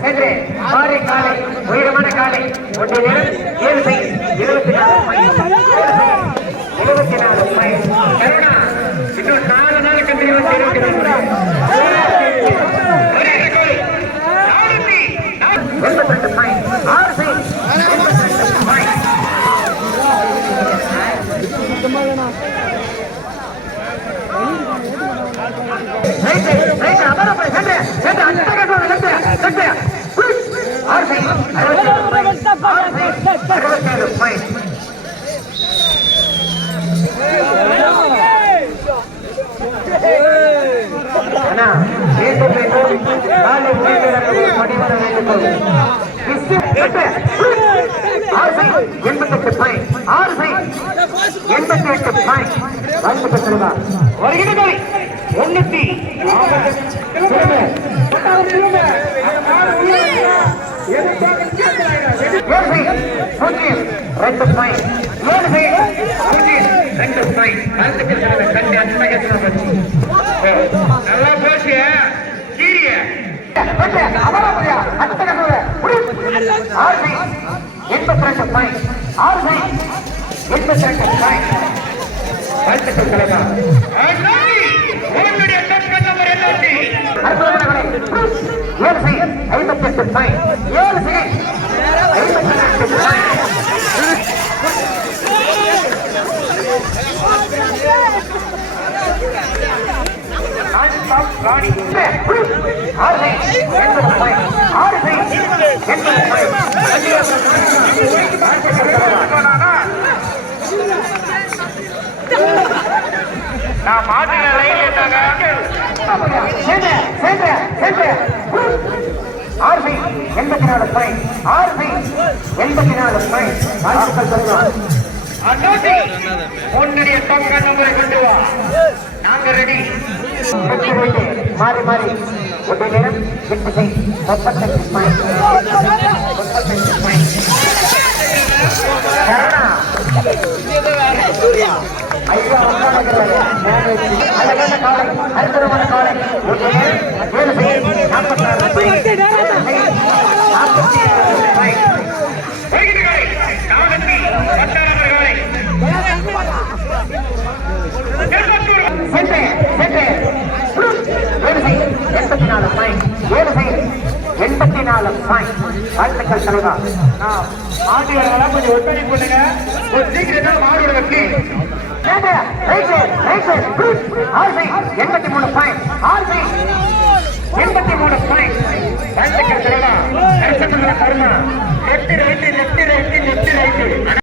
சென்று மாறி காலை உயரமான காலை ஒன்று நேரம் ஏழு செய் இருபத்தி நாலு மைல் எழுபத்தி நாலு மைல் கருணா இன்னும் நாலு நாளுக்கு இருபத்தி இருக்கிறோம் எண்பத்தி ரெண்டு ஆறு அமர போய், சென்று, சென்று, அந்த சென்று, சென்று. எண்பத்தெட்டு மைல். ஆறு செய், எண்பத்தி எட்டு மைல். வாழ்த்துக்கள் செல்வா. வருகிறது முன்னூத்தி ரெண்டு பாயிண்ட் ஏழு பூஜ்ஜியம் ரெண்டு பாயிண்ட் வாழ்த்துக்கள் கண்டு அன்பகத்தில் நல்லா போச்சு கீரிய? எண்பத்தி ரெண்டு பாயிண்ட் ஆறு பாயிண்ட். எண்பத்தி ரெண்டு பாயிண்ட். வாழ்த்துக்கள் தலைவர் ராணி ஆறு செய் எண்பது பாயிண்ட் நான் மாட்டின லைன் இருந்தாங்க சென்று சென்று சென்று ஆறு எண்பத்தி நாலு பாயிண்ட் ஆறு எண்பத்தி நாலு பாயிண்ட் வாழ்த்துக்கள் உன்னுடைய டோக்கன் நம்பரை கொண்டு வா நாங்க ரெடி மாறி மாறி ஒரு நேரம் எட்டு முப்பத்தஞ்சு பாயிண்ட் முப்பத்தஞ்சு பாயிண்ட் ஐயா அழகான காலை அற்புதமான காலை ஒரு நேரம் ஏழு நாற்பத்தாறு பாயிண்ட் வாழ்த்துக்கள் சரதா மாட்டியோட எல்லாம் கொஞ்சம் ஒத்துழைப்பு பண்ணுங்க ஒரு சீக்கிரமா மாடியோட வெற்றி. எண்பத்தி மூணு பாயிண்ட் ஆர்பி எண்பத்தி மூணு பாயிண்ட் வாழ்த்துக்கள் சரதா கருமா. Right left right left right